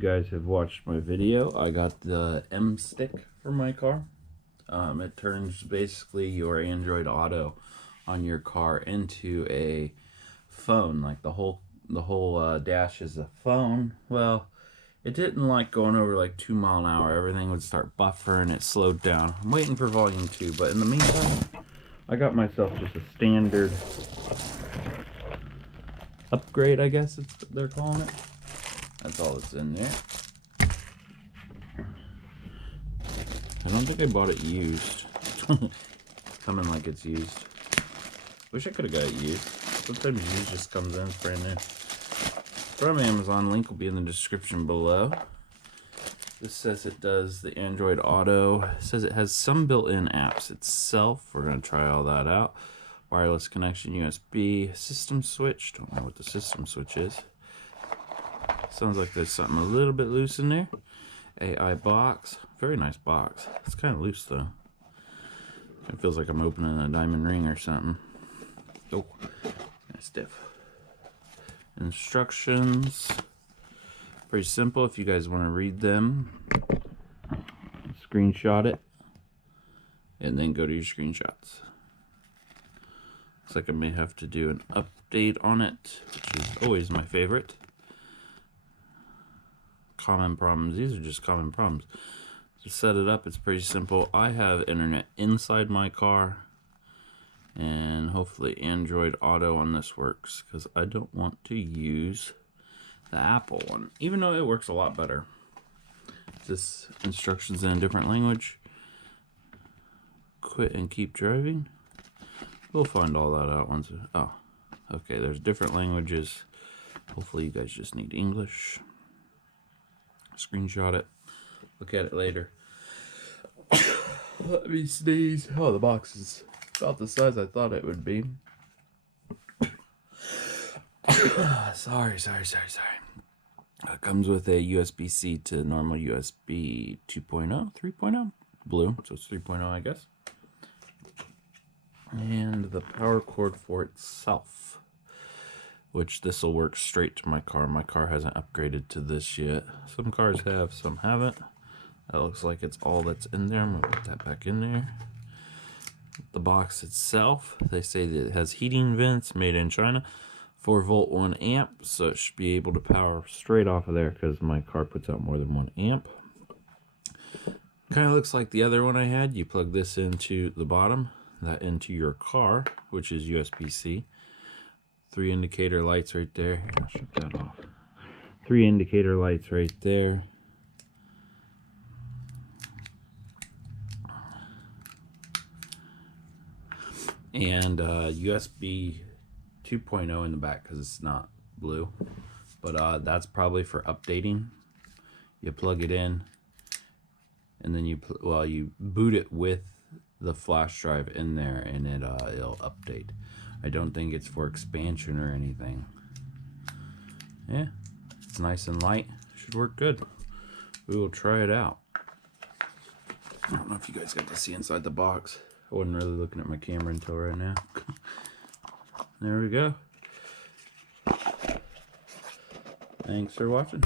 guys have watched my video, I got the M stick for my car. It turns basically your Android Auto on your car into a phone. Like the whole dash is a phone. Well, it didn't like going over like 2 miles an hour. Everything would start buffering. It slowed down. I'm waiting for volume 2, but in the meantime, I got myself just a standard upgrade, I guess it's what they're calling it. That's all that's in there. I don't think I bought it used. Coming like it's used. Wish I could have got it used. Sometimes used just comes in, it's brand new. From Amazon, link will be in the description below. This says it does the Android Auto. It says it has some built-in apps itself. We're going to try all that out. Wireless connection, USB, system switch. Don't know what the system switch is. Sounds like there's something a little bit loose in there. AI box. Very nice box. It's kind of loose though. It feels like I'm opening a diamond ring or something. Oh, kind of stiff. Instructions. Pretty simple. If you guys want to read them, screenshot it and then go to your screenshots. Looks like I may have to do an update on it, which is always my favorite. Common problems. These are just common problems. To set it up, it's pretty simple. I have internet inside my car, and hopefully Android Auto on this works, because I don't want to use the Apple one, even though it works a lot better. This instructions in a different language. Quit and keep driving. We'll find all that out once. Oh, okay. There's different languages. Hopefully you guys just need English. Screenshot it. Look at it later. Let me sneeze. Oh, the box is about the size I thought it would be. Sorry. It comes with a USB-C to normal USB 2.0, 3.0, blue, so it's 3.0, I guess. And the power cord for itself, which this will work straight to my car. My car hasn't upgraded to this yet. Some cars have, some haven't. That looks like it's all that's in there. I'm gonna put that back in there. The box itself, they say that it has heating vents, made in China, 4-volt 1 amp, so it should be able to power straight off of there because my car puts out more than 1 amp. Kind of looks like the other one I had. You plug this into the bottom, that into your car, which is USB-C. 3 indicator lights right there. Here, I'll shut that off. 3 indicator lights right there. And USB 2.0 in the back because it's not blue. But that's probably for updating. You plug it in, and then you boot it with the flash drive in there, and it'll update. I don't think it's for expansion or anything. Yeah, it's nice and light. Should work good. We will try it out. I don't know if you guys got to see inside the box. I wasn't really looking at my camera until right now. There we go. Thanks for watching.